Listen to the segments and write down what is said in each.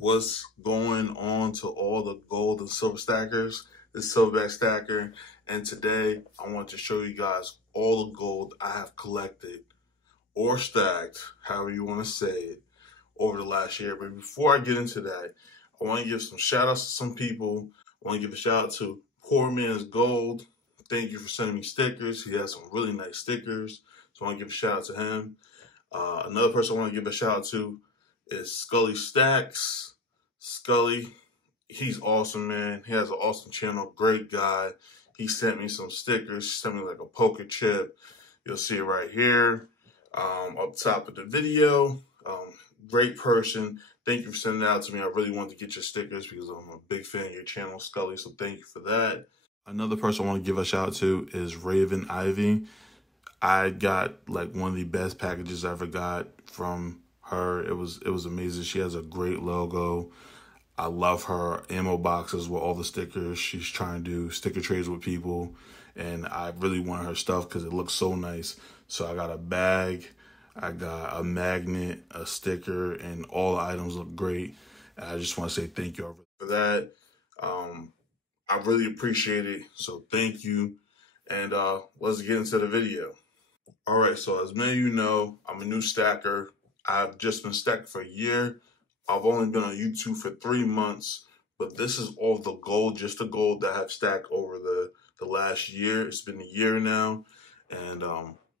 What's going on to all the gold and silver stackers? This Silverback Stacker, and today I want to show you guys all the gold I have collected or stacked, however you want to say it, over the last year. But before I get into that, I want to give some shout outs to some people. I want to give a shout out to Poor Man's Gold. Thank you for sending me stickers. He has some really nice stickers, so I want to give a shout out to him. Another person I want to give a shout out to is Scully Stacks. Scully, he's awesome, man. He has an awesome channel, great guy. He sent me some stickers. He sent me like a poker chip. You'll see it right here up top of the video. Great person. Thank you for sending it out to me. I really want to get your stickers because I'm a big fan of your channel, Scully, so thank you for that. Another person I want to give a shout out to is Raven Ivy. I got like one of the best packages I ever got from her. It was amazing. She has a great logo. I love her ammo boxes with all the stickers. She's trying to do sticker trades with people, and I really want her stuff because it looks so nice. So I got a bag, I got a magnet, a sticker, and all the items look great. And I just want to say thank you for that. I really appreciate it. So thank you. And let's get into the video. All right, so as many of you know, I'm a new stacker. I've just been stacking for a year. I've only been on YouTube for 3 months, but this is all the gold, just the gold that I've stacked over the last year. It's been a year now, and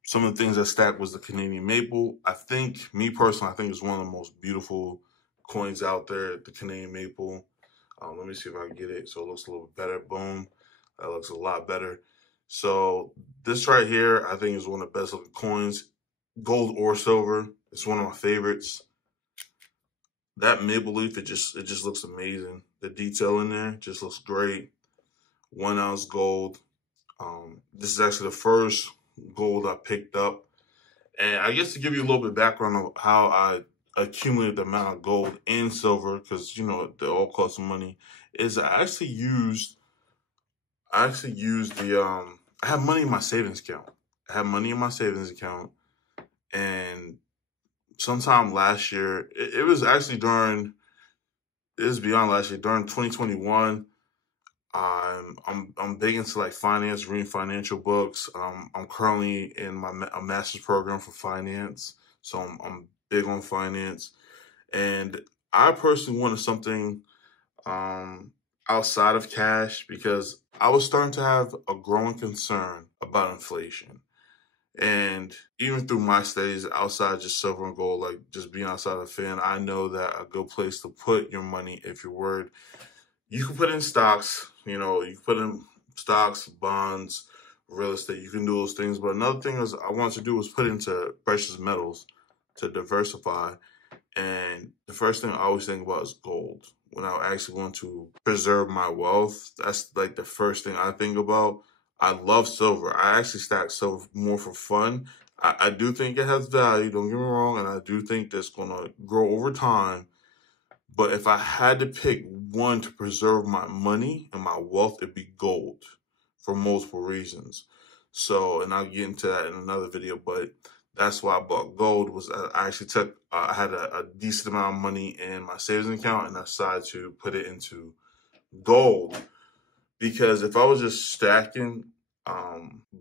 some of the things I stacked was the Canadian maple. I think, me personally, I think it's one of the most beautiful coins out there, the Canadian maple. Let me see if I can get it so it looks a little bit better. Boom, that looks a lot better. So this right here, I think is one of the best looking coins, gold or silver. It's one of my favorites. That maple leaf, it just looks amazing. The detail in there just looks great. 1 ounce gold. This is actually the first gold I picked up. And I guess to give you a little bit of background of how I accumulated the amount of gold and silver, because you know they all cost some money, is I actually used the I have money in my savings account. And sometime last year, it was actually during, it was beyond last year, during 2021. I'm big into like finance, reading financial books. I'm currently in a master's program for finance, so I'm big on finance. And I personally wanted something outside of cash because I was starting to have a growing concern about inflation. And even through my studies outside just silver and gold, like just being outside of fan, I know that a good place to put your money, if you're worried, you can put in stocks, you can put in stocks, bonds, real estate, you can do those things. But another thing is I wanted to do was put into precious metals to diversify. And the first thing I always think about is gold. When I actually want to preserve my wealth, that's like the first thing I think about. I love silver. I actually stack silver more for fun. I do think it has value, don't get me wrong, and I do think that's going to grow over time. But if I had to pick one to preserve my money and my wealth, it'd be gold for multiple reasons. So, and I'll get into that in another video, but that's why I bought gold. Was I actually took, I had a decent amount of money in my savings account and I decided to put it into gold. Because if I was just stacking,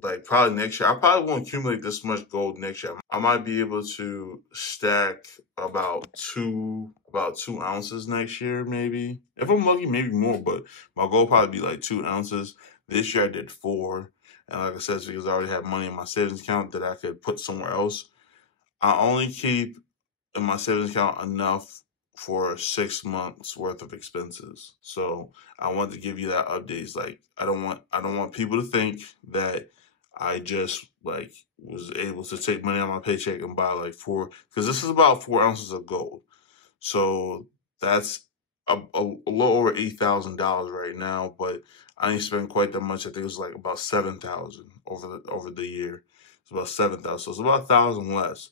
like probably next year, I probably won't accumulate this much gold next year. I might be able to stack about two ounces next year, maybe. If I'm lucky, maybe more, but my goal probably be like 2 ounces. This year I did 4. And like I said, it's because I already have money in my savings account that I could put somewhere else. I only keep in my savings account enough for 6 months worth of expenses. So I want to give you that updates. Like I don't want people to think that I just like was able to take money out of my paycheck and buy like 4, because this is about 4 ounces of gold. So that's a little over $8,000 right now, but I didn't spend quite that much. I think it was like about 7,000 over the year. It's about 7,000, so it's about 1,000 less.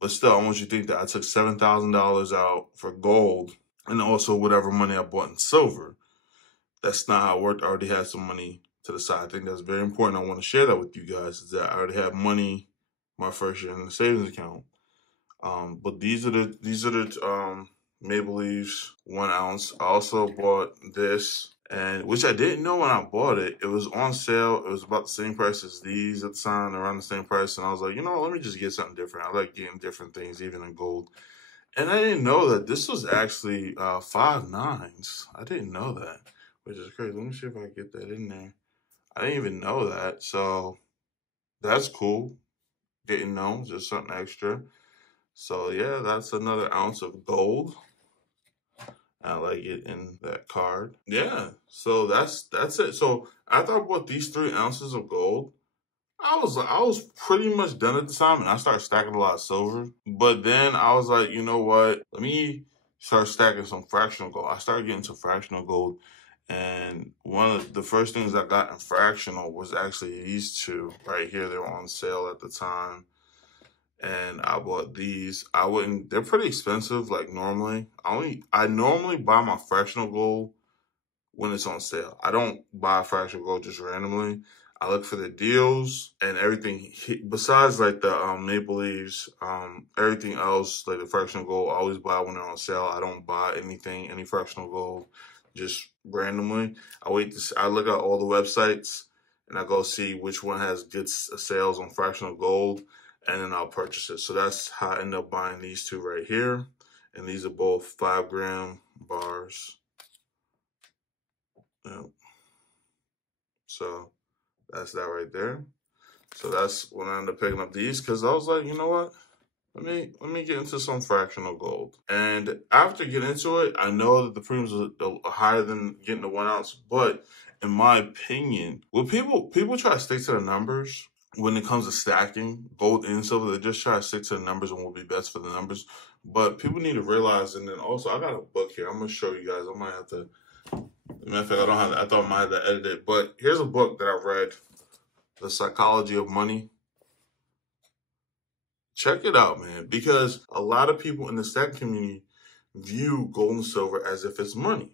But still, I want you to think that I took $7,000 out for gold and also whatever money I bought in silver. That's not how it worked. I already had some money to the side. I think that's very important. I want to share that with you guys, is that I already had money my first year in the savings account. But these are the Maple Leafs 1 ounce. I also bought this, and which I didn't know when I bought it. It was on sale. It was about the same price as these at the time, around the same price. And I was like, you know, let me just get something different. I like getting different things, even in gold. And I didn't know that this was actually 5 nines. I didn't know that, which is crazy. Let me see if I can get that in there. I didn't even know that. So that's cool. Didn't know, just something extra. So yeah, that's another ounce of gold. I like it in that card. Yeah, so that's it. So after I bought these 3 ounces of gold, I was pretty much done at the time, and I started stacking a lot of silver. But then I was like, you know what? Let me start stacking some fractional gold. I started getting to fractional gold, and one of the first things I got in fractional was actually these 2 right here. They were on sale at the time, and I bought these. I wouldn't. They're pretty expensive. Like normally, I normally buy my fractional gold when it's on sale. I don't buy fractional gold just randomly. I look for the deals and everything. Besides like the Maple Leaves, everything else like the fractional gold, I always buy when they're on sale. I don't buy any fractional gold, just randomly. I look at all the websites and I go see which one has good sales on fractional gold, and then I'll purchase it. So that's how I end up buying these 2 right here, and these are both 5-gram bars. Yeah. So that's that right there. So that's when I ended up picking up these, because I was like, you know what? Let me get into some fractional gold. And after getting into it, I know that the premiums are higher than getting the 1 ounce, but in my opinion, well, people try to stick to the numbers when it comes to stacking gold and silver. They just try to stick to the numbers and what will be best for the numbers. But people need to realize, and then also I got a book here. I'm gonna show you guys. I might have to. Matter of fact, I don't have. I thought I might have to edit it, but here's a book that I read, The Psychology of Money. Check it out, man, because a lot of people in the stack community view gold and silver as if it's money.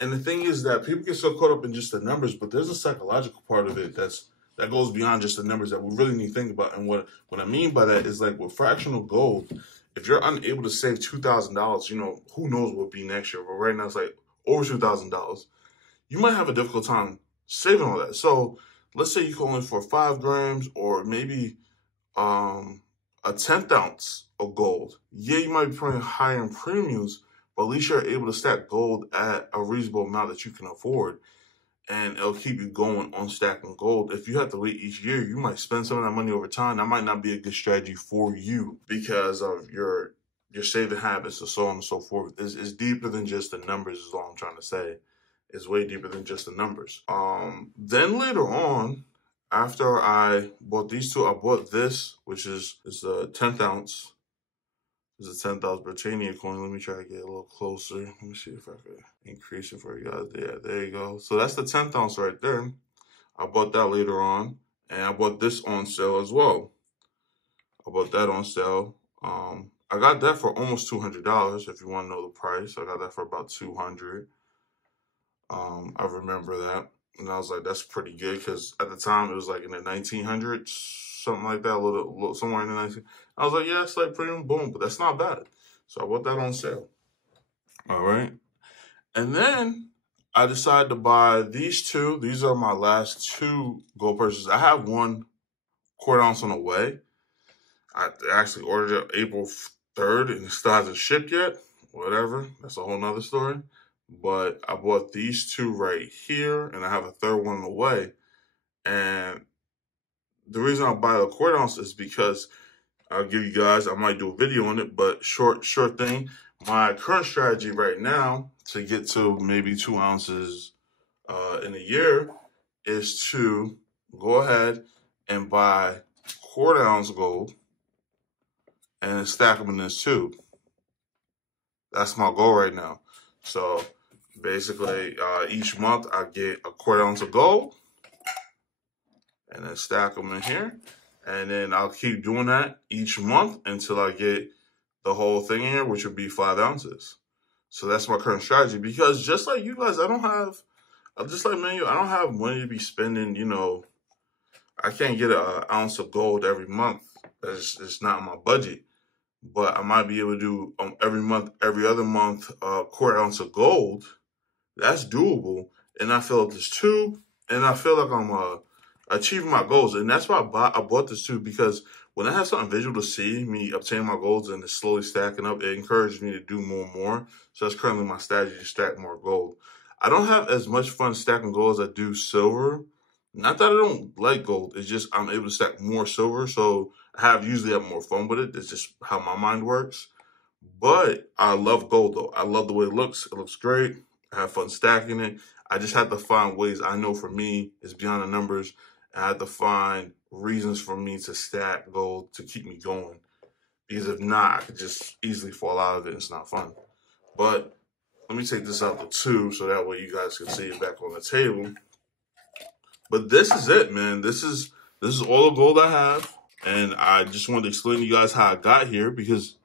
And the thing is that people get so caught up in just the numbers, but there's a psychological part of it that goes beyond just the numbers that we really need to think about. And what I mean by that is, like, with fractional gold, if you're unable to save $2,000, you know, who knows what will be next year. But right now it's like over $2,000. You might have a difficult time saving all that. So let's say you can only afford 5 grams or maybe a 10th ounce of gold. Yeah, you might be paying higher in premiums, but at least you're able to stack gold at a reasonable amount that you can afford, and it'll keep you going on stacking gold. If you have to wait each year, you might spend some of that money over time. That might not be a good strategy for you because of your saving habits and so on and so forth. It's deeper than just the numbers is all I'm trying to say. It's way deeper than just the numbers. Then later on, after I bought these 2, I bought this, which is a 10th ounce. It's a 10th ounce Britannia coin. Let me try to get a little closer. Let me see if I can increase it for you guys. Yeah, there you go. So that's the 10th ounce right there. I bought that later on, and I bought this on sale as well. I bought that on sale. I got that for almost $200. If you want to know the price, I got that for about $200. I remember that, and I was like, that's pretty good, because at the time it was like in the 1900s, something like that, a little somewhere in the 1900s. I was like, yeah, it's like premium, boom, but that's not bad. So I bought that on sale. All right, and then I decided to buy these 2. These are my last 2 gold purchases. I have 1 quarter ounce on the way. I actually ordered it April 3rd, and it still hasn't shipped yet. Whatever, that's a whole nother story. But I bought these 2 right here, and I have a 3rd one on the way. And the reason I buy the quarter ounce is because I'll give you guys, I might do a video on it, but short thing. My current strategy right now to get to maybe 2 ounces in a year is to go ahead and buy quarter ounce gold and stack them in this tube. That's my goal right now. So basically, each month I get a quarter ounce of gold and then stack them in here. And then I'll keep doing that each month until I get the whole thing in here, which would be 5 ounces. So that's my current strategy, because just like you guys, just like many, I don't have money to be spending, you know, I can't get an ounce of gold every month. It's not in my budget. but I might be able to do every month, every other month, quarter ounce of gold. That's doable. And I feel like this too. And I feel like I'm achieving my goals. And that's why I bought this too, because when I have something visual to see me obtaining my goals and it's slowly stacking up, it encourages me to do more and more. So that's currently my strategy, to stack more gold. I don't have as much fun stacking gold as I do silver. Not that I don't like gold. It's just I'm able to stack more silver. So I usually have more fun with it. It's just how my mind works. But I love gold though. I love the way it looks. It looks great. I have fun stacking it. I just have to find ways. I know for me, it's beyond the numbers. I have to find reasons for me to stack gold to keep me going. Because if not, I could just easily fall out of it. It's not fun. But let me take this out the tube so that way you guys can see it back on the table. But this is it, man. This is all the gold I have. And I just wanted to explain to you guys how I got here, because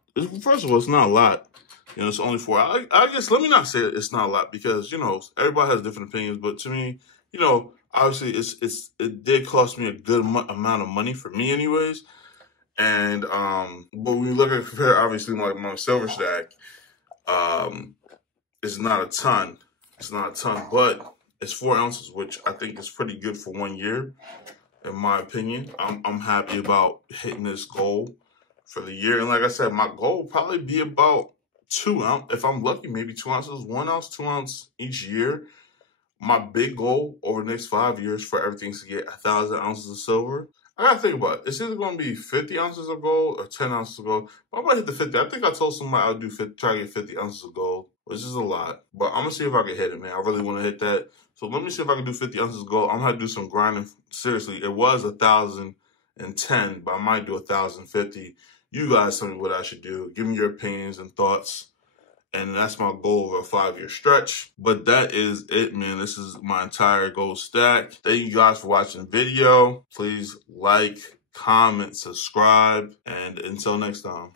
first of all, it's not a lot. You know, it's only 4. I guess, let me not say it's not a lot, because, you know, everybody has different opinions. But to me, you know, obviously it did cost me a good amount of money for me anyways. And, but when you look at compare, obviously, like my silver stack, it's not a ton. It's not a ton, but it's 4 ounces, which I think is pretty good for 1 year. In my opinion, I'm happy about hitting this goal for the year. And like I said, my goal will probably be about 2 ounces. If I'm lucky, maybe 2 ounces, 1 ounce, 2 ounce each year. My big goal over the next 5 years for everything is to get 1,000 ounces of silver. I gotta think about it. It's either gonna be 50 ounces of gold or 10 ounces of gold. But I'm gonna hit the 50. I think I told somebody I'll do 50, try to get 50 ounces of gold, which is a lot. But I'm gonna see if I can hit it, man. I really wanna hit that. So let me see if I can do 50 ounces of gold. I'm gonna have to do some grinding. Seriously, it was 1,010, but I might do 1,050. You guys tell me what I should do. Give me your opinions and thoughts. And that's my goal over a 5-year stretch. But that is it, man. This is my entire gold stack. Thank you guys for watching the video. Please like, comment, subscribe, and until next time.